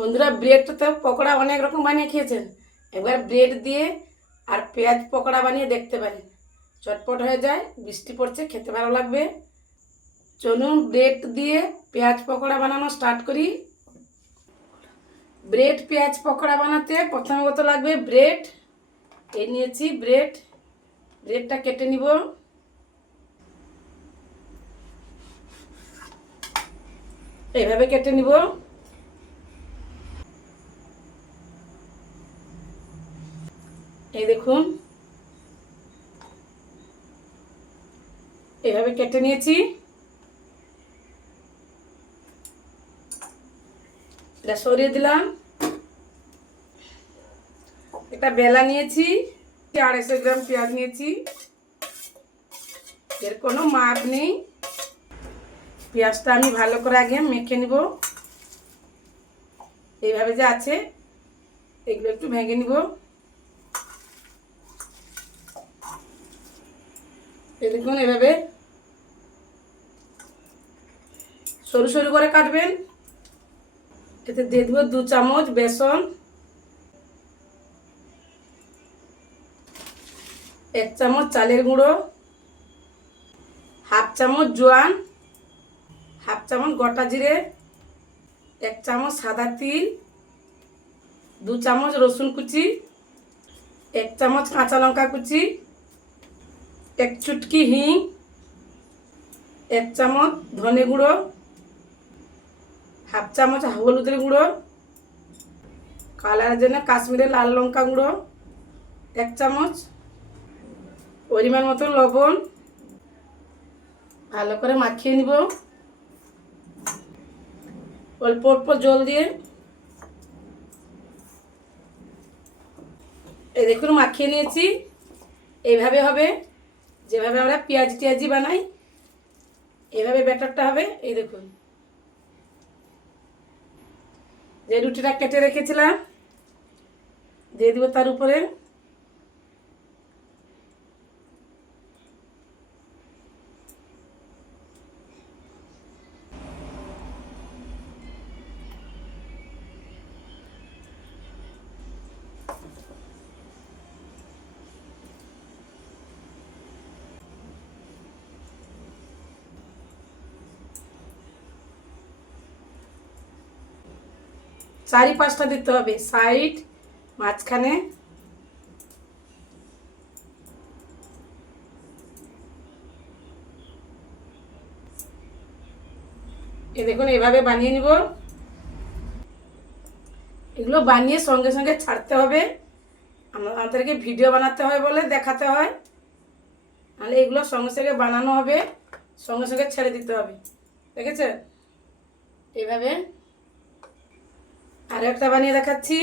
বন্ধুরা ব্রেডটা তো পকোড়া অনেক রকম বানিয়ে খেয়েছেন। একবার ব্রেড দিয়ে আর পেঁয়াজ পকোড়া বানিয়ে দেখতে পারেন। চটপট হয়ে যায়, বৃষ্টি পড়ছে, খেতে ভালো লাগবে। চলুন ব্রেড দিয়ে পেঁয়াজ পকোড়া বানানো স্টার্ট করি। ব্রেড পেঁয়াজ পকোড়া বানাতে প্রথমত লাগবে ব্রেড এই নিয়েছি ব্রেড ব্রেডটা কেটে নিব। এইভাবে কেটে নিব। এই দেখুন। এভাবে কেটে নিয়েছি। এটা সরিয়ে দিলাম। একটা বেলা নিয়েছি, আড়াইশো গ্রাম পেঁয়াজ নিয়েছি। এর কোনো মাপ নেই। পেঁয়াজটা আমি ভালো করে আগে মেখে নিব। এইভাবে যে আছে, এগুলো একটু ভেঙে নিব। এই দেখুন, এভাবে সরু সরু করে কাটবেন। এতে দিয়ে দেবো দু চামচ বেসন, এক চামচ চালের গুঁড়ো, হাফ চামচ জোয়ান, হাফ চামচ গোটা জিরে, এক চামচ সাদা তিল, দু চামচ রসুন কুচি, এক চামচ কাঁচা লঙ্কা কুচি এক চুটকি হিং, এক চামচ ধনে গুঁড়ো, হাফ চামচ হলুদের গুঁড়ো, কালারের জন্য কাশ্মীরি লাল লঙ্কা গুঁড়ো, এক চামচ পরিমাণ মতো লবণ। ভালো করে মাখিয়ে নিব। অল্প অল্প জল দিয়ে। এই দেখুন মাখিয়ে নিয়েছি। এইভাবে হবে। যেভাবে আমরা পেঁয়াজ টিয়াজি বানাই, এভাবে ব্যাটারটা হবে, এই দেখুন। যে রুটিটা কেটে রেখেছিলাম, দিয়ে দিব তার উপরে চারি পাঁচটা দিতে হবে। সাইড, মাঝখানে। এ দেখুন, এভাবে বানিয়ে নিব। এগুলো বানিয়ে সঙ্গে সঙ্গে ছাড়তে হবে। আমাদেরকে ভিডিও বানাতে হয় বলে দেখাতে হয়। নাহলে এগুলো সঙ্গে সঙ্গে বানানো হবে, সঙ্গে সঙ্গে ছেড়ে দিতে হবে। দেখেছে এইভাবে আর একটা বানিয়ে দেখাচ্ছি।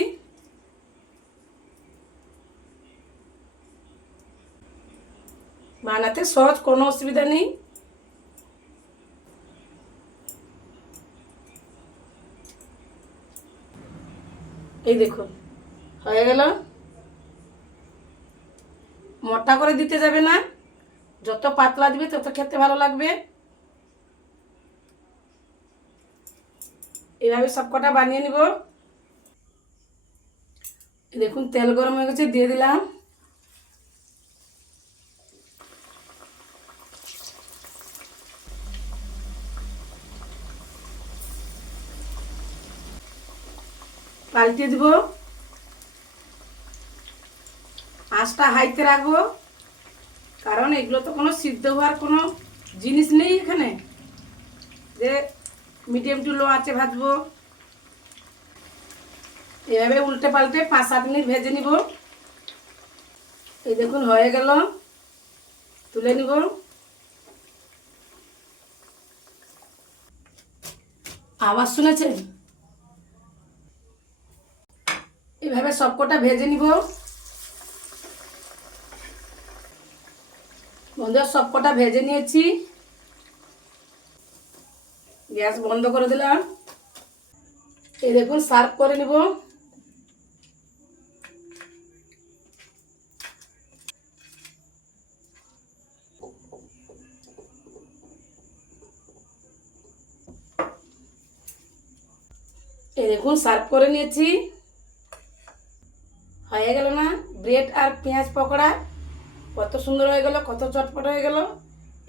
বানাতে সহজ, কোনো অসুবিধা নেই। এই দেখুন হয়ে গেল। মোটা করে দিতে যাবে না। যত পাতলা দিবে, তত খেতে ভালো লাগবে। এভাবে সব কটা বানিয়ে নিব। দেখুন, তেল গরম হয়ে গেছে, দিয়ে দিলাম। পাল্টে দিব। আঁচটা হাইতে রাখব। কারণ এগুলো তো কোনো সিদ্ধ হওয়ার কোনো জিনিস নেই এখানে। যে মিডিয়াম টু লো আছে ভাজবো। এভাবে উল্টে পাল্টে পাঁচ সাত মিনিট ভেজে নিব। এই দেখুন, হয়ে গেল। তুলে নিব। আওয়াজ শুনেছেন? এইভাবে সবকটা ভেজে নিব। বন্ধুরা, সবকটা ভেজে নিয়েছি। গ্যাস বন্ধ করে দিলাম। এই দেখুন, সার্ভ করে নিব। এই দেখুন সার্ভ করে নিয়েছি। হয়ে গেল না? ব্রেড আর পেঁয়াজ পকোড়া। কত সুন্দর হয়ে গেল, কত চটপট হয়ে গেল।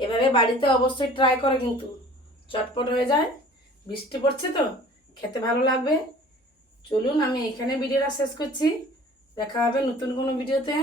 এভাবে বাড়িতে অবশ্যই ট্রাই করে কিন্তু। চটপট হয়ে যায়। বৃষ্টি পড়ছে তো, খেতে ভালো লাগবে। চলুন, আমি এখানে ভিডিওটা শেষ করছি। দেখা হবে নতুন কোনো ভিডিওতে